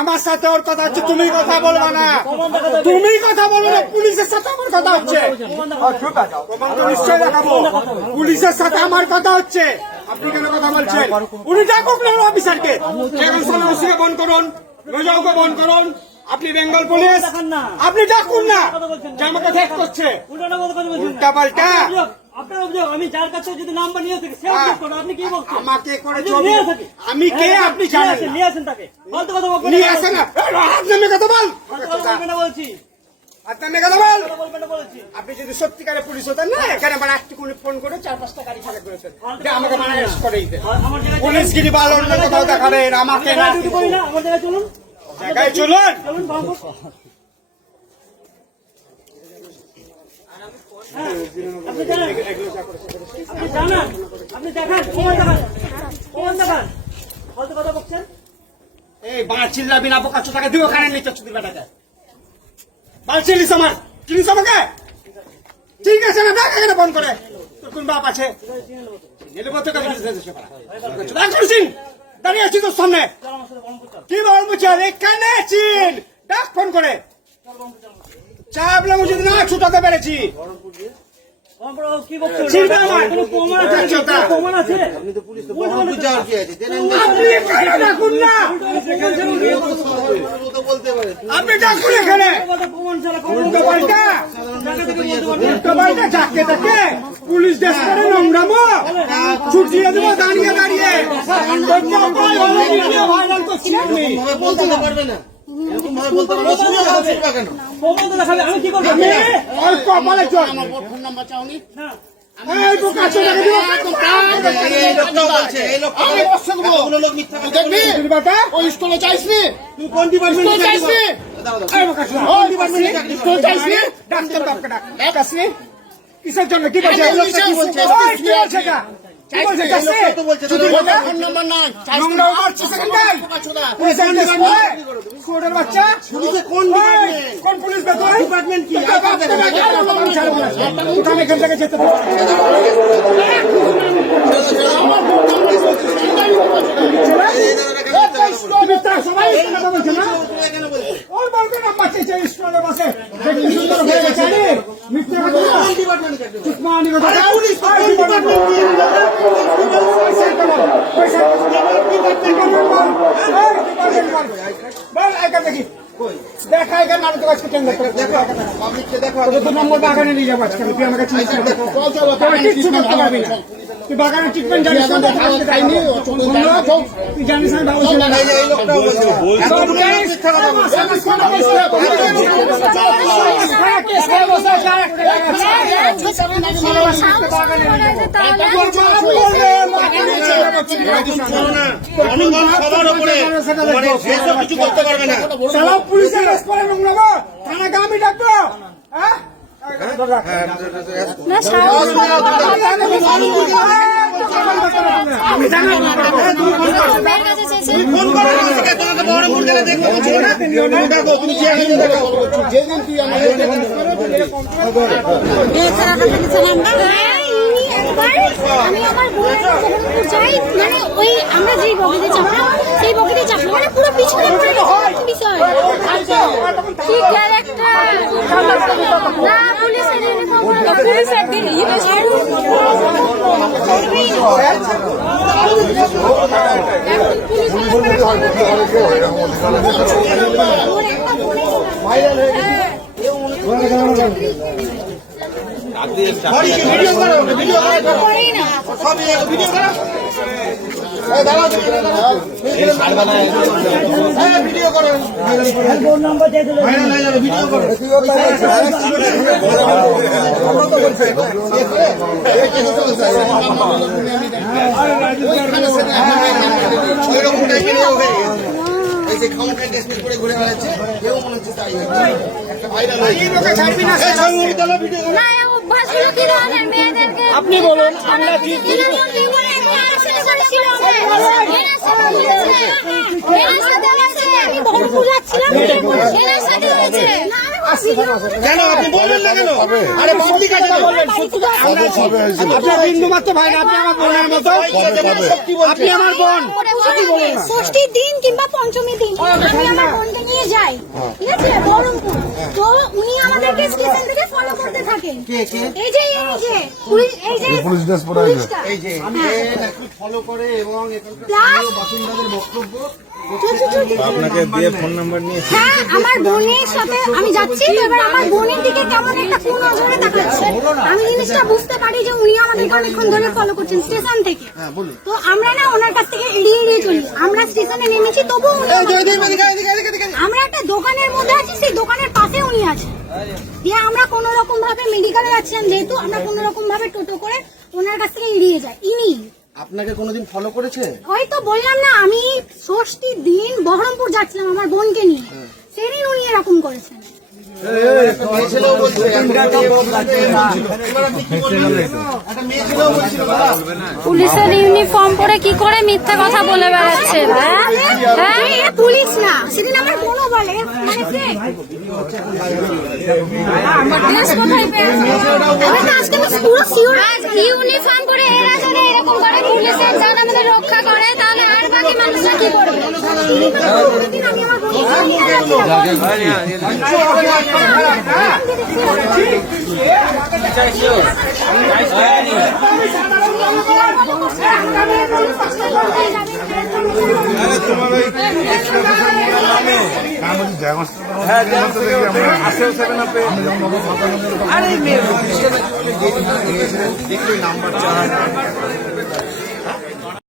আমার সাথে ওর কথা হচ্ছে, তুমি কথা বলবা না। তুমি কথা বলবে না, পুলিশের সাথে আমার কথা হচ্ছে। নিশ্চয়ই দেখাবো। পুলিশের সাথে আমার কথা হচ্ছে। আপনি বেঙ্গল পুলিশ, আপনি ডাকুন না। আমাকে ঠেক করছে। উল্টা পাল্টা। আপনার অভিযোগ আমি যার কাছে যদি নাম্বার নিয়ে থাকি সে অভিযোগ করো আপনি কি বলছেন? আমাকে করে নিয়ে থাকি আমি কে আপনি জানেন না। নিয়ে আসেন তাকে। ফালতু কথা বলবেন নিয়ে আসে না হাত নামে কথা বল। বলবেন না বলছি। হাত নামে কথা বল। কথা বলবেন না বলছি। আপনি যদি সত্যিকারে পুলিশ হতেন না এখানে মানে একটু করে ফোন করে চার পাঁচটা গাড়ি ছাড়া করেছেন। যে আমাকে মানে করে আমার পুলিশ গিরি ভালো অন্য কোথাও দেখাবেন আমাকে না আমার চলুন। জায়গায় চলুন। চলুন বাবু হ্যাঁ, এই বাঁ চিল্লাবি না, বোকা চোদাকে দিও কানে নিচে বাল চিল্লিস আমার, চিনিস আমাকে? ঠিক আছে, না, দেখ এখানে ফোন করে। তোর কোন বাপ আছে? দাঁড়িয়ে আছি তোর সামনে। কি বলব, চল? এখানে, চিন। ডাক ফোন করে। মুঝে না? ছুটাতে পেরেছি আপনি ডাকুন এখানে। থেকে পুলিশ দেশ করে নোংরামো। ছুটিয়ে দেবো দাঁড়িয়ে দাঁড়িয়ে। ভাইরাল করছি আপনি বলতে পারবে না। এরকম ভাবে বলতে পারবে না। অসুবিধা হচ্ছে না কেন তো দেখাবে আমি কি করব আমি ওই কপালে চল ফোন নাম্বার চাওনি না এই বোকা চোদাকে দিও এই লোকটাও বলছে এই লোকটাও এতগুলো লোক মিথ্যা কথা। দেখবি বাটা ওই স্কুলে চাইসনি তুই কোন ডিপার্টমেন্টে দাঁড়াও। এই বোকা চোদা কোন ডিপার্টমেন্টে তুই চাইছিস ডাক্তার বাপকে ডাক আসনি কিসের জন্য কি বলছে এই লোকটা কি বলছে? কি বলছে বসে। সুন্দর হয়ে গেছে কথা না। কোন ডিপার্টমেন্ট কাটবে চুপ মানি কথা আরে না। পুলিশ তো ওই কোন ডিপার্টমেন্ট কি? পয়সা দেবো, পয়সা দেবো। ডিপার্টমেন্ট বল। এই, ডিপার্টমেন্ট বল। বল, এখান দেখি। দেখা এখানে আমি তো আজকে কেন্দ্র করে দেখো তো নম্বর বাগানে নিয়ে যাব আজকে তুই আমাকে তোকে কিচ্ছু করতে পারবি না তুই বাগানে ট্রিটমেন্ট জানিস না তুই জানিস না বাবু ছিল না কিছু করতে পারবে না। পুলিশের থানাকে আমি ডাকবো হ্যাঁ আমি আমার যাই মানে বগিতে চাপলাম সেই বগিতে চাপলাম মানে পুরো পিছনে বিষয় ভিডিও করো ভিডিও করো যে করে ঘুরে বেড়াচ্ছে মনে হচ্ছে তাই একটা ভাইরাল আপনি বলুন, আমরা কি সাথে কেন? আপনি বলবেন না কেন? আরে পাবলিক আছে। তো। বিন্দু মাত্র ভাই আপনি আমার বোনের মতো। আপনি আমার বোন। ষষ্ঠীর দিন কিংবা পঞ্চমীর দিন আমি আমার বোনকে নিয়ে যাই ঠিক আছে? বহরমপুর। তো উনি আমাদেরকে স্টেশন থেকে ফলো করতে থাকেন। এই যে এই যে পুলিশ এই যে পুলিশ ড্রেস পরে এই যে। হ্যাঁ। ফলো করে এবং এখানকার বাসিন্দাদের বক্তব্য। আপনাকে দিয়ে ফোন নাম্বার নিয়ে হ্যাঁ আমার বোনের সাথে আমি যাচ্ছি এবার আমার বোনের দিকে কেমন একটা কোন নজরে তাকাচ্ছে? আমি জিনিসটা বুঝতে পারি যে উনি আমাদেরকে অনেকক্ষণ ধরে ফলো করছেন স্টেশন থেকে। তো আমরা না ওনার কাছ থেকে এড়িয়ে এড়িয়ে চলি। আমরা স্টেশনে নেমেছি তবুও আমরা একটা দোকানের মধ্যে আছি সেই দোকানের পাশে উনি আছেন। দিয়ে আমরা কোন রকম ভাবে মেডিকেলে যাচ্ছিলাম যেহেতু আমরা কোন রকম ভাবে টোটো করে ওনার কাছ থেকে এড়িয়ে যাই। ইনি আপনাকে কোনোদিন ফলো করেছে হয়তো তো বললাম না আমি ষষ্ঠীর দিন বহরমপুর যাচ্ছিলাম আমার বোনকে নিয়ে সেদিন উনি এরকম করেছেন বলছে পুলিশের ইউনিফর্ম পরে কি করে মিথ্যা কথা বলে বেড়াচ্ছে হ্যাঁ? হ্যাঁ? পুলিশ না সেদিন আমার কোনো বলে মানে তো ইউনিফর্ম পরে এরা যারা এরকম করে? পুলিশের যারা আমাদের রক্ষা করে তাহলে তোমার ওই হ্যাঁ আসেও সেভেন আপে আরে মেয়ে নাম্বার চার